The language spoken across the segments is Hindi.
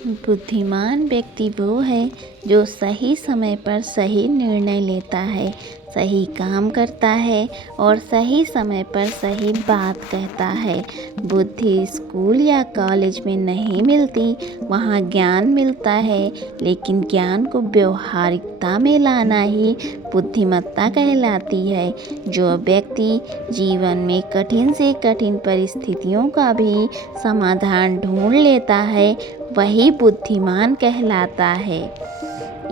बुद्धिमान व्यक्ति वो है जो सही समय पर सही निर्णय लेता है, सही काम करता है और सही समय पर सही बात कहता है। बुद्धि स्कूल या कॉलेज में नहीं मिलती, वहाँ ज्ञान मिलता है, लेकिन ज्ञान को व्यवहारिकता में लाना ही बुद्धिमत्ता कहलाती है। जो व्यक्ति जीवन में कठिन से कठिन परिस्थितियों का भी समाधान ढूंढ लेता है, वही बुद्धिमान कहलाता है।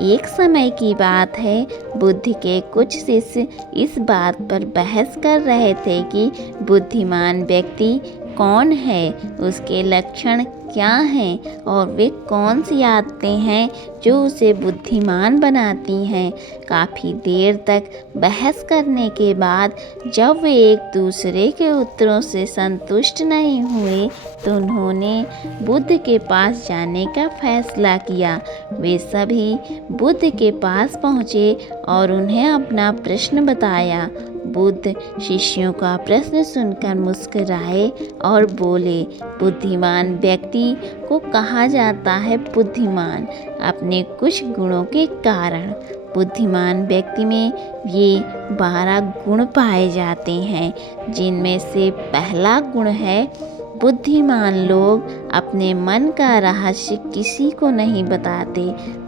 एक समय की बात है, बुद्ध के कुछ शिष्य इस बात पर बहस कर रहे थे कि बुद्धिमान व्यक्ति कौन है, उसके लक्षण क्या हैं और वे कौन सी आदतें हैं जो उसे बुद्धिमान बनाती हैं। काफ़ी देर तक बहस करने के बाद जब वे एक दूसरे के उत्तरों से संतुष्ट नहीं हुए तो उन्होंने बुद्ध के पास जाने का फैसला किया। वे सभी बुद्ध के पास पहुँचे और उन्हें अपना प्रश्न बताया। बुद्ध शिष्यों का प्रश्न सुनकर मुस्कुराए और बोले, बुद्धिमान व्यक्ति को कहा जाता है बुद्धिमान अपने कुछ गुणों के कारण। बुद्धिमान व्यक्ति में ये 12 गुण पाए जाते हैं, जिनमें से पहला गुण है बुद्धिमान लोग अपने मन का रहस्य किसी को नहीं बताते।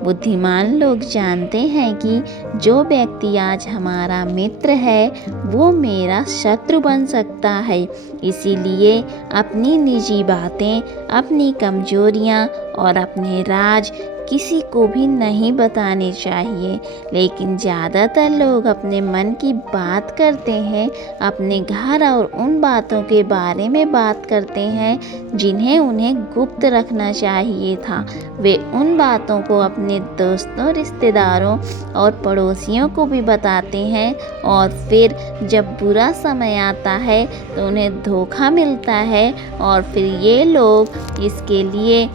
बुद्धिमान लोग जानते हैं कि जो व्यक्ति आज हमारा मित्र है वो मेरा शत्रु बन सकता है, इसीलिए अपनी निजी बातें, अपनी कमजोरियां और अपने राज किसी को भी नहीं बताने चाहिए। लेकिन ज़्यादातर लोग अपने मन की बात करते हैं, अपने घर और उन बातों के बारे में बात करते हैं जिन्हें उन्हें गुप्त रखना चाहिए था। वे उन बातों को अपने दोस्तों, रिश्तेदारों और पड़ोसियों को भी बताते हैं और फिर जब बुरा समय आता है तो उन्हें धोखा मिलता है और फिर ये लोग इसके लिए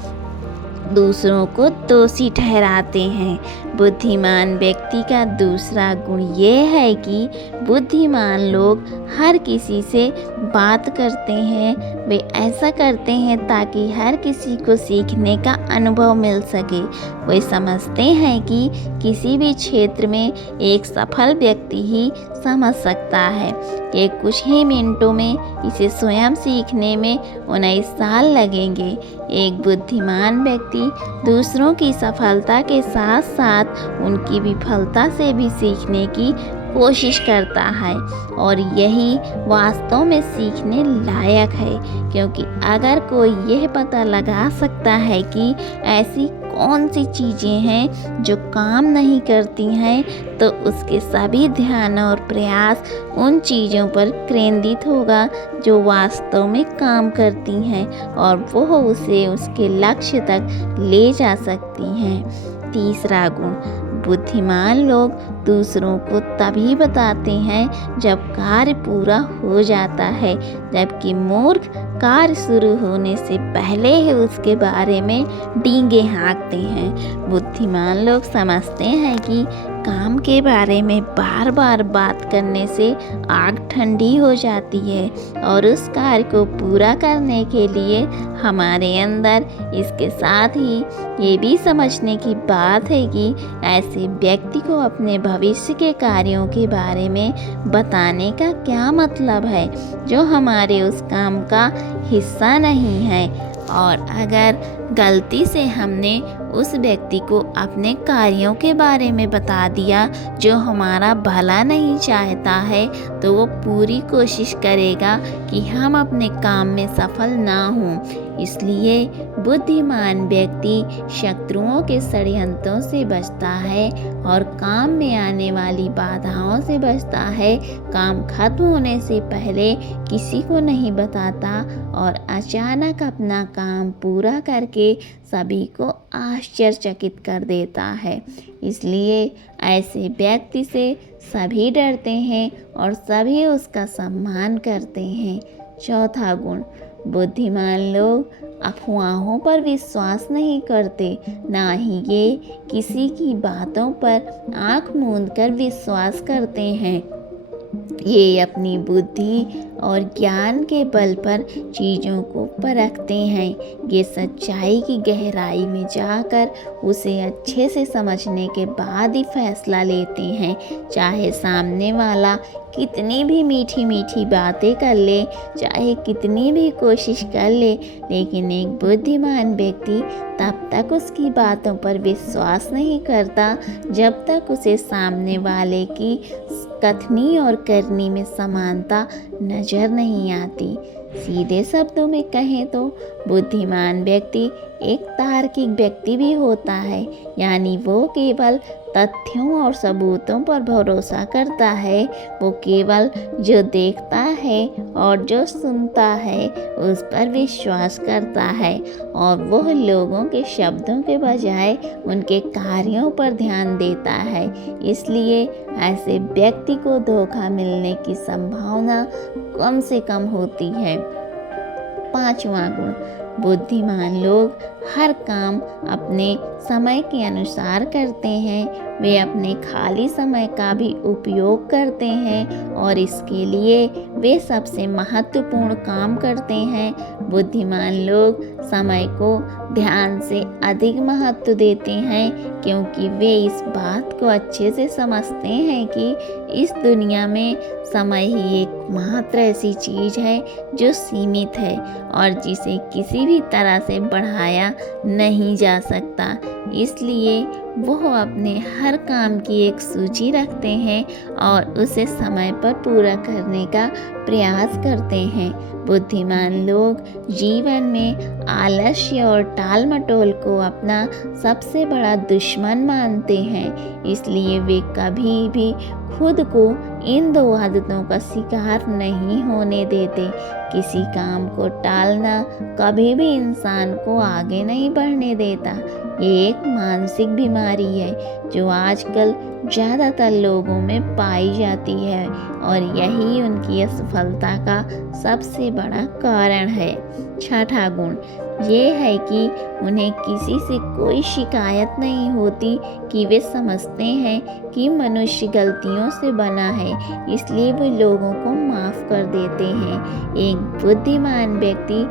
दूसरों को दोषी ठहराते हैं। बुद्धिमान व्यक्ति का दूसरा गुण ये है कि बुद्धिमान लोग हर किसी से बात करते हैं। वे ऐसा करते हैं ताकि हर किसी को सीखने का अनुभव मिल सके। वे समझते हैं कि किसी भी क्षेत्र में एक सफल व्यक्ति ही समझ सकता है कि कुछ ही मिनटों में इसे स्वयं सीखने में 19 साल लगेंगे। एक बुद्धिमान व्यक्ति दूसरों की सफलता के साथ साथ उनकी विफलता से भी सीखने की कोशिश करता है और यही वास्तव में सीखने लायक है, क्योंकि अगर कोई यह पता लगा सकता है कि ऐसी कौन सी चीज़ें हैं जो काम नहीं करती हैं तो उसके सभी ध्यान और प्रयास उन चीज़ों पर केंद्रित होगा जो वास्तव में काम करती हैं और वो उसे उसके लक्ष्य तक ले जा सकती हैं। तीसरा गुण, बुद्धिमान लोग दूसरों को तभी बताते हैं जब कार्य पूरा हो जाता है, जबकि मूर्ख कार्य शुरू होने से पहले ही उसके बारे में डींगे हाँकते हैं। बुद्धिमान लोग समझते हैं कि काम के बारे में बार बार बात करने से आग ठंडी हो जाती है और उस कार्य को पूरा करने के लिए हमारे अंदर इसके साथ ही ये भी समझने की बात है कि ऐसे व्यक्ति को अपने भविष्य के कार्यों के बारे में बताने का क्या मतलब है जो हमारे उस काम का हिस्सा नहीं है। और अगर गलती से हमने उस व्यक्ति को अपने कार्यों के बारे में बता दिया जो हमारा भला नहीं चाहता है तो वो पूरी कोशिश करेगा कि हम अपने काम में सफल ना हों। इसलिए बुद्धिमान व्यक्ति शत्रुओं के षड्यंत्रों से बचता है और काम में आने वाली बाधाओं से बचता है। काम खत्म होने से पहले किसी को नहीं बताता और अचानक अपना काम पूरा करके सभी को आश्चर्यचकित कर देता है। इसलिए ऐसे व्यक्ति से सभी डरते हैं और सभी उसका सम्मान करते हैं। चौथा गुण, बुद्धिमान लोग अफवाहों पर विश्वास नहीं करते, ना ही ये किसी की बातों पर आंख मूंद कर विश्वास करते हैं। ये अपनी बुद्धि और ज्ञान के बल पर चीज़ों को परखते हैं। ये सच्चाई की गहराई में जाकर उसे अच्छे से समझने के बाद ही फैसला लेते हैं। चाहे सामने वाला कितनी भी मीठी मीठी बातें कर ले, चाहे कितनी भी कोशिश कर ले, लेकिन एक बुद्धिमान व्यक्ति तब तक उसकी बातों पर विश्वास नहीं करता जब तक उसे सामने वाले की कथनी और करनी में समानता नजर नहीं आती। सीधे शब्दों में कहें तो बुद्धिमान व्यक्ति एक तार्किक व्यक्ति भी होता है, यानी वो केवल तथ्यों और सबूतों पर भरोसा करता है। वो केवल जो देखता है और जो सुनता है उस पर विश्वास करता है, और वह लोगों के शब्दों के बजाय उनके कार्यों पर ध्यान देता है। इसलिए ऐसे व्यक्ति को धोखा मिलने की संभावना कम से कम होती है। 5वां गुण, बुद्धिमान लोग हर काम अपने समय के अनुसार करते हैं। वे अपने खाली समय का भी उपयोग करते हैं और इसके लिए वे सबसे महत्वपूर्ण काम करते हैं। बुद्धिमान लोग समय को ध्यान से अधिक महत्व देते हैं, क्योंकि वे इस बात को अच्छे से समझते हैं कि इस दुनिया में समय ही एकमात्र ऐसी चीज़ है जो सीमित है और जिसे किसी भी तरह से बढ़ाया नहीं जा सकता। इसलिए वो अपने हर काम की एक सूची रखते हैं और उसे समय पर पूरा करने का प्रयास करते हैं। बुद्धिमान लोग जीवन में आलस्य और टाल मटोल को अपना सबसे बड़ा दुश्मन मानते हैं। इसलिए वे कभी भी खुद को इन 2 आदतों का शिकार नहीं होने देते। किसी काम को टालना कभी भी इंसान को आगे नहीं बढ़ने देता। ये एक मानसिक बीमारी है जो आजकल ज़्यादातर लोगों में पाई जाती है और यही उनकी असफलता का सबसे बड़ा कारण है। 6वां गुण ये है कि उन्हें किसी से कोई शिकायत नहीं होती, कि वे समझते हैं कि मनुष्य गलतियों से बना है, इसलिए वे लोगों को माफ़ कर देते हैं। एक बुद्धिमान व्यक्ति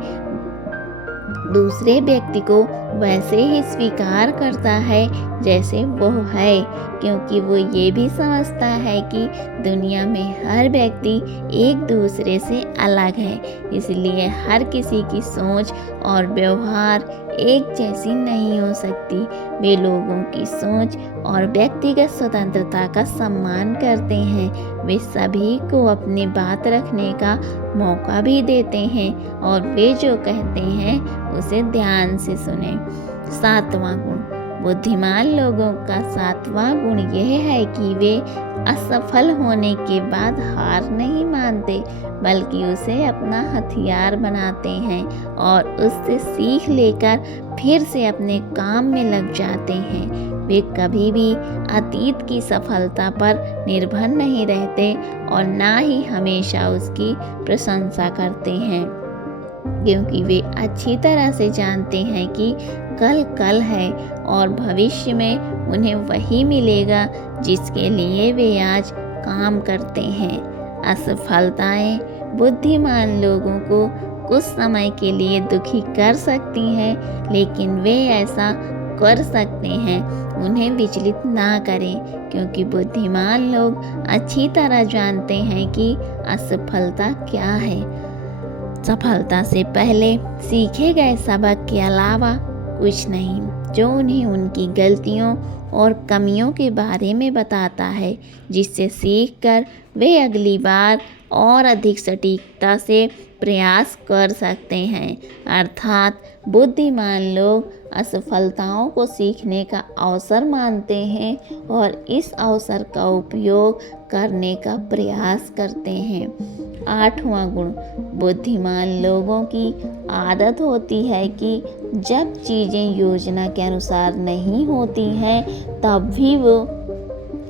दूसरे व्यक्ति को वैसे ही स्वीकार करता है जैसे वो है, क्योंकि वो ये भी समझता है कि दुनिया में हर व्यक्ति एक दूसरे से अलग है। इसलिए हर किसी की सोच और व्यवहार एक जैसी नहीं हो सकती। वे लोगों की सोच और व्यक्तिगत स्वतंत्रता का सम्मान करते हैं। वे सभी को अपनी बात रखने का मौका भी देते हैं और वे जो कहते हैं उसे ध्यान से सुने। 7वां गुण, बुद्धिमान लोगों का 7वां गुण यह है कि वे असफल होने के बाद हार नहीं मानते, बल्कि उसे अपना हथियार बनाते हैं और उससे सीख लेकर फिर से अपने काम में लग जाते हैं। वे कभी भी अतीत की सफलता पर निर्भर नहीं रहते और ना ही हमेशा उसकी प्रशंसा करते हैं, क्योंकि वे अच्छी तरह से जानते हैं कि कल है और भविष्य में उन्हें वही मिलेगा जिसके लिए वे आज काम करते हैं। असफलताएं बुद्धिमान लोगों को कुछ समय के लिए दुखी कर सकती हैं, लेकिन वे ऐसा कर सकते हैं उन्हें विचलित ना करें, क्योंकि बुद्धिमान लोग अच्छी तरह जानते हैं कि असफलता क्या है। सफलता से पहले सीखे गए सबक के अलावा कुछ नहीं, जो उन्हें उनकी गलतियों और कमियों के बारे में बताता है, जिससे सीखकर वे अगली बार और अधिक सटीकता से प्रयास कर सकते हैं। अर्थात बुद्धिमान लोग असफलताओं को सीखने का अवसर मानते हैं और इस अवसर का उपयोग करने का प्रयास करते हैं। 8वां गुण, बुद्धिमान लोगों की आदत होती है कि जब चीज़ें योजना के अनुसार नहीं होती हैं तब भी वो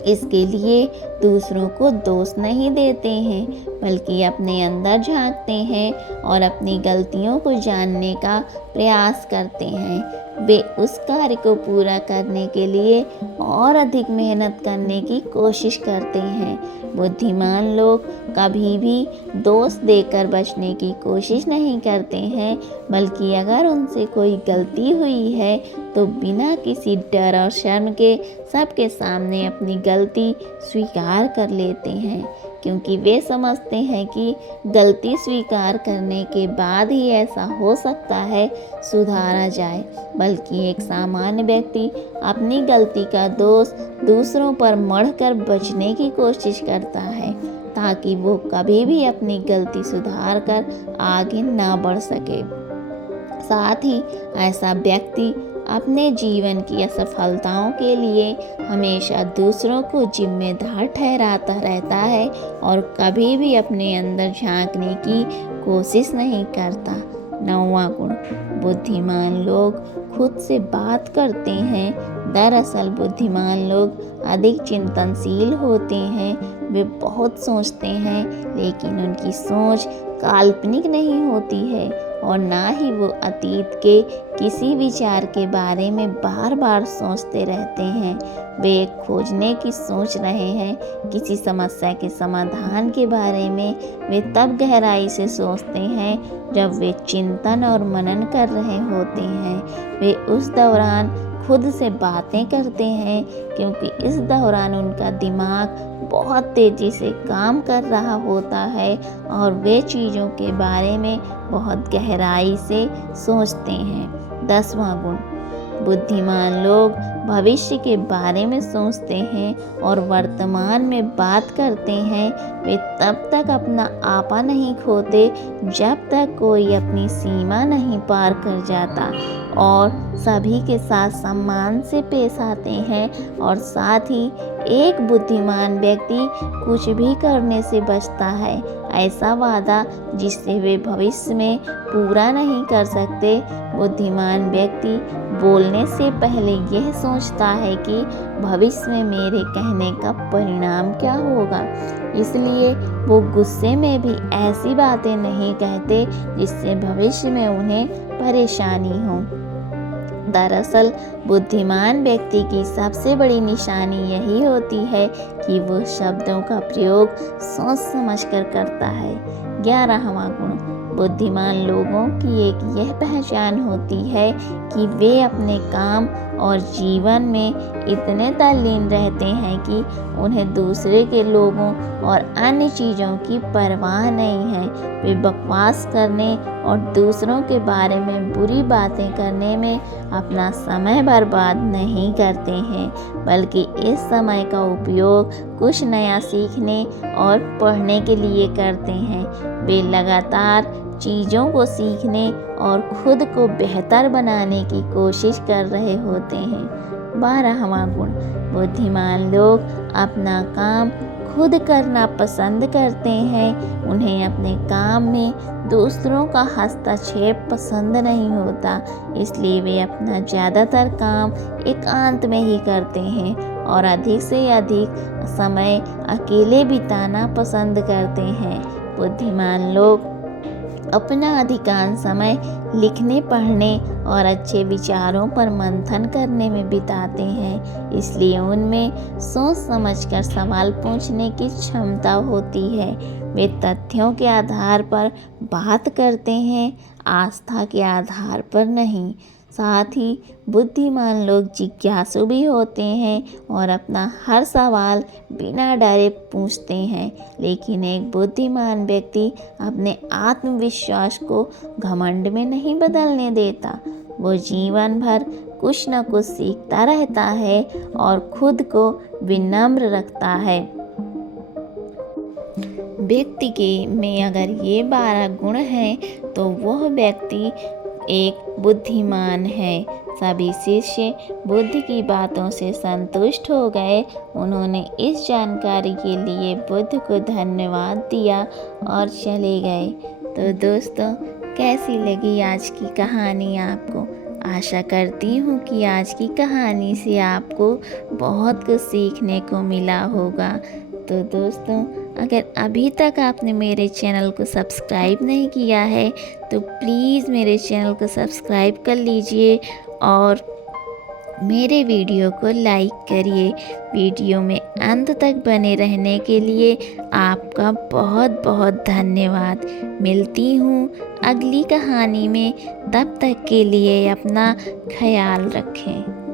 इसके लिए दूसरों को दोष नहीं देते हैं, बल्कि अपने अंदर झांकते हैं और अपनी गलतियों को जानने का प्रयास करते हैं। वे उस कार्य को पूरा करने के लिए और अधिक मेहनत करने की कोशिश करते हैं। बुद्धिमान लोग कभी भी दोष देकर बचने की कोशिश नहीं करते हैं, बल्कि अगर उनसे कोई गलती हुई है तो बिना किसी डर और शर्म के सबके सामने अपनी गलती स्वीकार कर लेते हैं, क्योंकि वे समझते हैं कि गलती स्वीकार करने के बाद ही ऐसा हो सकता है सुधारा जाए। बल्कि एक सामान्य व्यक्ति अपनी गलती का दोष दूसरों पर मढ़कर बचने की कोशिश करता है, ताकि वो कभी भी अपनी गलती सुधार कर आगे ना बढ़ सके। साथ ही ऐसा व्यक्ति अपने जीवन की असफलताओं के लिए हमेशा दूसरों को जिम्मेदार ठहराता रहता है और कभी भी अपने अंदर झांकने की कोशिश नहीं करता। 9वां गुण, बुद्धिमान लोग खुद से बात करते हैं। दरअसल बुद्धिमान लोग अधिक चिंतनशील होते हैं। वे बहुत सोचते हैं, लेकिन उनकी सोच काल्पनिक नहीं होती है और ना ही वो अतीत के किसी विचार के बारे में बार बार सोचते रहते हैं। वे एक खोजने की सोच रहे हैं, किसी समस्या के समाधान के बारे में वे तब गहराई से सोचते हैं जब वे चिंतन और मनन कर रहे होते हैं। वे उस दौरान खुद से बातें करते हैं, क्योंकि इस दौरान उनका दिमाग बहुत तेज़ी से काम कर रहा होता है और वे चीज़ों के बारे में बहुत गहराई से सोचते हैं। 10वां गुण, बुद्धिमान लोग भविष्य के बारे में सोचते हैं और वर्तमान में बात करते हैं। वे तब तक अपना आपा नहीं खोते जब तक कोई अपनी सीमा नहीं पार कर जाता और सभी के साथ सम्मान से पेश आते हैं। और साथ ही एक बुद्धिमान व्यक्ति कुछ भी करने से बचता है, ऐसा वादा जिससे वे भविष्य में पूरा नहीं कर सकते। बुद्धिमान व्यक्ति बोलने से पहले यह सोचता है कि भविष्य में मेरे कहने का परिणाम क्या होगा, इसलिए वो गुस्से में भी ऐसी बातें नहीं कहते जिससे भविष्य में उन्हें परेशानी हो। दरअसल बुद्धिमान व्यक्ति की सबसे बड़ी निशानी यही होती है कि वो शब्दों का प्रयोग सोच समझकर करता है। 11वां गुण, बुद्धिमान लोगों की एक यह पहचान होती है कि वे अपने काम और जीवन में इतने तल्लीन रहते हैं कि उन्हें दूसरे के लोगों और अन्य चीज़ों की परवाह नहीं है। वे बकवास करने और दूसरों के बारे में बुरी बातें करने में अपना समय बर्बाद नहीं करते हैं, बल्कि इस समय का उपयोग कुछ नया सीखने और पढ़ने के लिए करते हैं। वे लगातार चीज़ों को सीखने और खुद को बेहतर बनाने की कोशिश कर रहे होते हैं। 12वां गुण, बुद्धिमान लोग अपना काम खुद करना पसंद करते हैं। उन्हें अपने काम में दूसरों का हस्तक्षेप पसंद नहीं होता, इसलिए वे अपना ज़्यादातर काम एकांत में ही करते हैं और अधिक से अधिक समय अकेले बिताना पसंद करते हैं। बुद्धिमान लोग अपना अधिकांश समय लिखने, पढ़ने और अच्छे विचारों पर मंथन करने में बिताते हैं, इसलिए उनमें सोच समझकर सवाल पूछने की क्षमता होती है। वे तथ्यों के आधार पर बात करते हैं, आस्था के आधार पर नहीं। साथ ही बुद्धिमान लोग जिज्ञासु भी होते हैं और अपना हर सवाल बिना डरे पूछते हैं, लेकिन एक बुद्धिमान व्यक्ति अपने आत्मविश्वास को घमंड में नहीं बदलने देता। वो जीवन भर कुछ न कुछ सीखता रहता है और खुद को विनम्र रखता है। व्यक्ति के में अगर ये 12 गुण हैं तो वह व्यक्ति एक बुद्धिमान है। सभी शिष्य बुद्ध की बातों से संतुष्ट हो गए। उन्होंने इस जानकारी के लिए बुद्ध को धन्यवाद दिया और चले गए। तो दोस्तों, कैसी लगी आज की कहानी आपको? आशा करती हूँ कि आज की कहानी से आपको बहुत कुछ सीखने को मिला होगा। तो दोस्तों, अगर अभी तक आपने मेरे चैनल को सब्सक्राइब नहीं किया है तो प्लीज़ मेरे चैनल को सब्सक्राइब कर लीजिए और मेरे वीडियो को लाइक करिए। वीडियो में अंत तक बने रहने के लिए आपका बहुत बहुत धन्यवाद। मिलती हूँ अगली कहानी में, तब तक के लिए अपना ख्याल रखें।